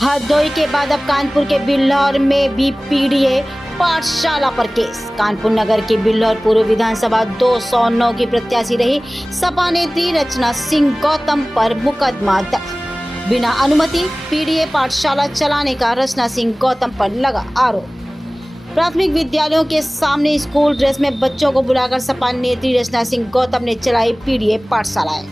भदोही के बाद अब कानपुर के बिल्हौर में भी पीडीए पाठशाला पर केस। कानपुर नगर के बिल्हौर पूर्व विधानसभा 209 की प्रत्याशी रही सपा नेत्री रचना सिंह गौतम पर मुकदमा दर्ज। बिना अनुमति पीडीए पाठशाला चलाने का रचना सिंह गौतम पर लगा आरोप। प्राथमिक विद्यालयों के सामने स्कूल ड्रेस में बच्चों को बुलाकर सपा नेत्री रचना सिंह गौतम ने चलाई पीडीए पाठशालाएं।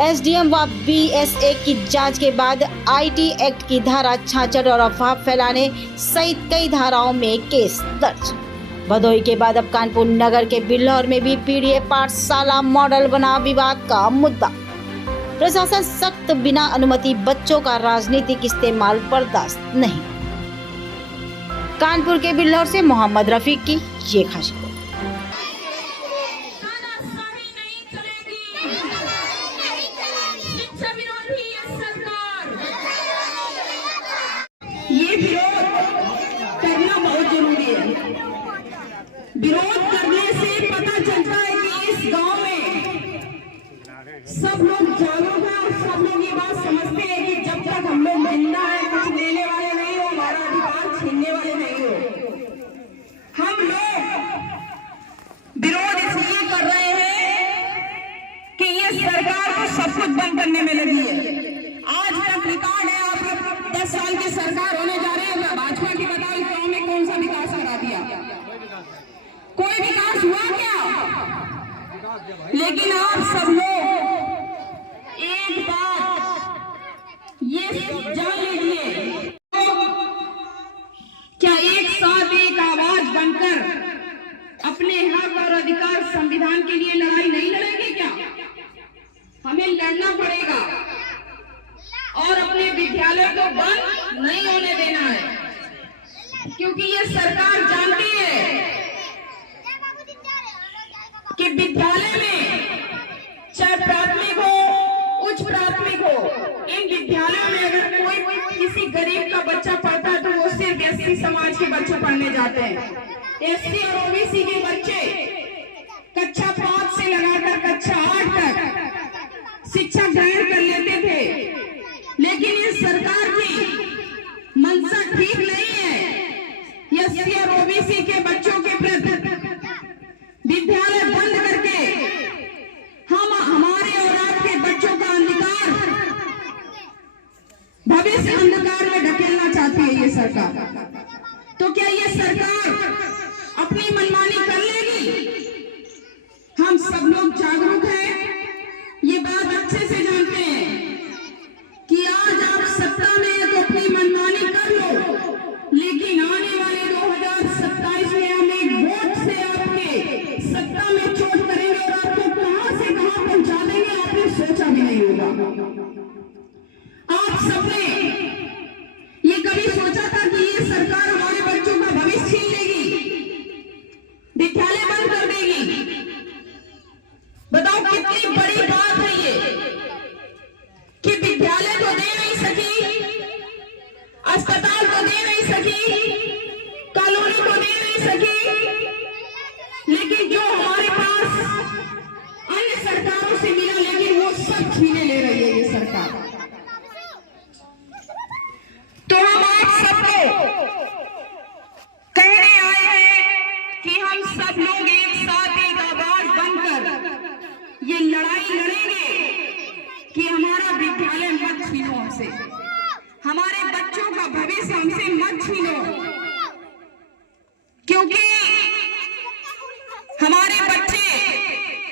एसडीएम व बीएसए की जांच के बाद आईटी एक्ट की धारा 66 और अफवाह फैलाने सहित कई धाराओं में केस दर्ज। भदोही के बाद अब कानपुर नगर के बिल्हौर में भी पीडीए पाठशाला मॉडल बना विवाद का मुद्दा। प्रशासन सख्त, बिना अनुमति बच्चों का राजनीतिक इस्तेमाल बर्दाश्त नहीं। कानपुर के बिल्हौर से मोहम्मद रफीक की ये खास रिपोर्ट। ये विरोध करना बहुत जरूरी है। विरोध करने से पता चलता है कि इस गांव में सब लोग जागरूक हैं और सब लोग ये बात समझते हैं कि जब तक हम लोग जिंदा है, कुछ देने वाले नहीं हो, हमारा अधिकार छीनने वाले नहीं हो। हम लोग विरोध इसलिए कर रहे हैं कि ये सरकार को सब कुछ बंद करने में लगी है। आज तक रिकॉर्ड है, आप 10 साल की सरकार होने जा रही है। भाजपा की बताओ इस गांव में कौन सा विकास करा दिया? कोई विकास हुआ क्या? लेकिन आप सब लोग एक बात ये जान लीजिए, क्या एक साथ एक आवाज बनकर अपने हक और अधिकार संविधान के लिए लड़ाई नहीं लड़ेंगे क्या? हमें लड़ना पड़ेगा और अपने विद्यालय को बंद नहीं होने देना है, क्योंकि ये सरकार जानती है कि विद्यालय में चाहे प्राथमिक हो, उच्च प्राथमिक हो, इन विद्यालयों में अगर कोई किसी गरीब का बच्चा पढ़ता है तो वो सिर्फ एससी समाज के बच्चे पढ़ने जाते हैं। एससी और ओबीसी के बच्चे कक्षा 5 से लगाकर कक्षा 8 तक शिक्षा ग्रहण कर लेते थे। लेकिन इस सरकार की मंशा ठीक नहीं है। एससी और ओबीसी के बच्चों के प्रति विद्यालय बंद करके हम हमारे और आपके बच्चों का अंधकार, भविष्य अंधकार में ढकेलना चाहती है ये सरकार। तो क्या ये सरकार अपनी मनमानी कर लेगी? हम सब लोग जागरूक हैं, ये बात अच्छे से जानते हैं कि आज आप सत्ता में हैं तो अपनी मनमानी कर लो, लेकिन आने वाले 2027 में हम एक वोट से आपके सत्ता में चोट करेंगे और आपको कहां से कहां पहुंचा देंगे आपने सोचा भी नहीं होगा। आप सबने ये कभी सोचा था कि ये सरकार हमारे बच्चों का भविष्य छीन लेगी, विद्यालय बंद कर देगी? बताओ कितनी बड़ी बात है ये कि विद्यालय को दे नहीं सकी, अस्पताल को दे नहीं सकी, कॉलोनी को दे नहीं सकी, लेकिन जो हमारे पास अन्य सरकारों से मिला, लेकिन वो सब छीने ले रही है ये सरकार। तो हम आप सबको कहने आए हैं कि हम सब लोग एक साथ एक आवाज बनकर ये लड़ाई लड़ेंगे कि हमारा विद्यालय मत छीनो हमसे, हमारे बच्चों का भविष्य हमसे मत छीनो, क्योंकि हमारे बच्चे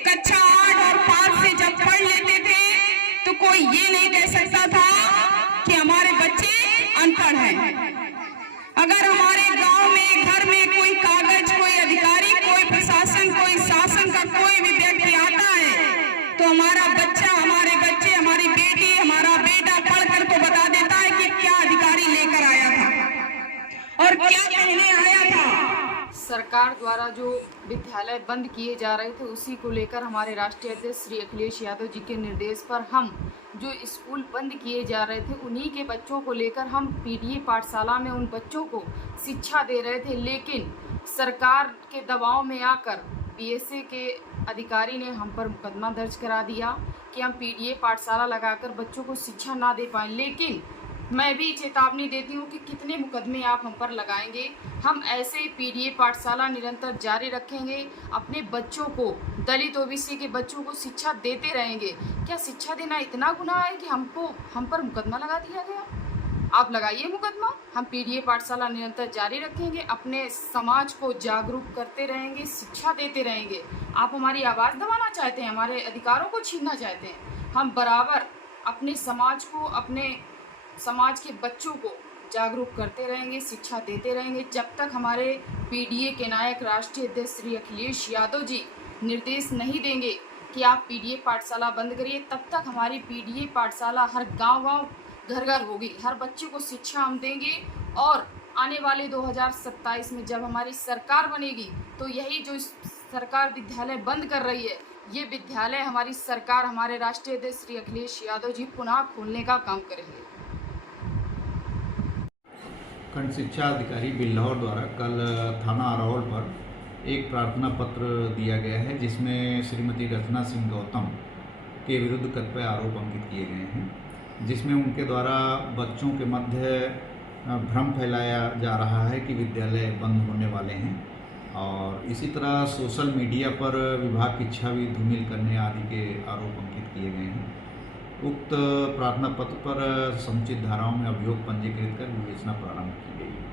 कक्षा 8 और 5 से जब पढ़ लेते थे तो कोई ये नहीं कह सकता था कि हमारे बच्चे अनपढ़ हैं। अगर हमारे गांव में, घर में कोई कागज, कोई अधिकारी, कोई प्रशासन, कोई शासन का कोई भी व्यक्ति आता है तो हमारा बच्चा, हमारे बच्चे, हमारी बेटी, हमारा बेटा पढ़कर को बता देता है कि क्या अधिकारी लेकर आया था और क्या कहने आया था। सरकार द्वारा जो विद्यालय बंद किए जा रहे थे उसी को लेकर हमारे राष्ट्रीय अध्यक्ष श्री अखिलेश यादव जी के निर्देश पर हम जो स्कूल बंद किए जा रहे थे उन्हीं के बच्चों को लेकर हम पीडीए पाठशाला में उन बच्चों को शिक्षा दे रहे थे। लेकिन सरकार के दबाव में आकर बीएसए के अधिकारी ने हम पर मुकदमा दर्ज करा दिया कि हम पीडीए पाठशाला लगाकर बच्चों को शिक्षा ना दे पाएं। लेकिन मैं भी चेतावनी देती हूँ कि कितने मुकदमे आप हम पर लगाएंगे, हम ऐसे ही पीडीए पाठशाला निरंतर जारी रखेंगे, अपने बच्चों को, दलित ओबीसी के बच्चों को शिक्षा देते रहेंगे। क्या शिक्षा देना इतना गुनाह है कि हम पर मुकदमा लगा दिया गया? आप लगाइए मुकदमा, हम पीडीए पाठशाला निरंतर जारी रखेंगे, अपने समाज को जागरूक करते रहेंगे, शिक्षा देते रहेंगे। आप हमारी आवाज़ दबाना चाहते हैं, हमारे अधिकारों को छीनना चाहते हैं, हम बराबर अपने समाज को, अपने समाज के बच्चों को जागरूक करते रहेंगे, शिक्षा देते रहेंगे। जब तक हमारे पीडीए के नायक राष्ट्रीय अध्यक्ष श्री अखिलेश यादव जी निर्देश नहीं देंगे कि आप पीडीए पाठशाला बंद करिए, तब तक हमारी पीडीए पाठशाला हर गांव-गांव, घर-घर होगी। हर बच्चे को शिक्षा हम देंगे और आने वाले 2027 में जब हमारी सरकार बनेगी तो यही जो सरकार विद्यालय बंद कर रही है, ये विद्यालय हमारी सरकार, हमारे राष्ट्रीय अध्यक्ष श्री अखिलेश यादव जी पुनः खोलने का काम करेंगे। खंड शिक्षा अधिकारी बिल्हौर द्वारा कल थाना अरौल पर एक प्रार्थना पत्र दिया गया है, जिसमें श्रीमती रचना सिंह गौतम के विरुद्ध कतिपय आरोप अंकित किए गए हैं, जिसमें उनके द्वारा बच्चों के मध्य भ्रम फैलाया जा रहा है कि विद्यालय बंद होने वाले हैं और इसी तरह सोशल मीडिया पर विभाग की छवि धूमिल करने आदि के आरोप अंकित किए गए हैं। उक्त प्रार्थना पत्र पर समुचित धाराओं में अभियोग पंजीकृत कर विवेचना प्रारंभ की गई है।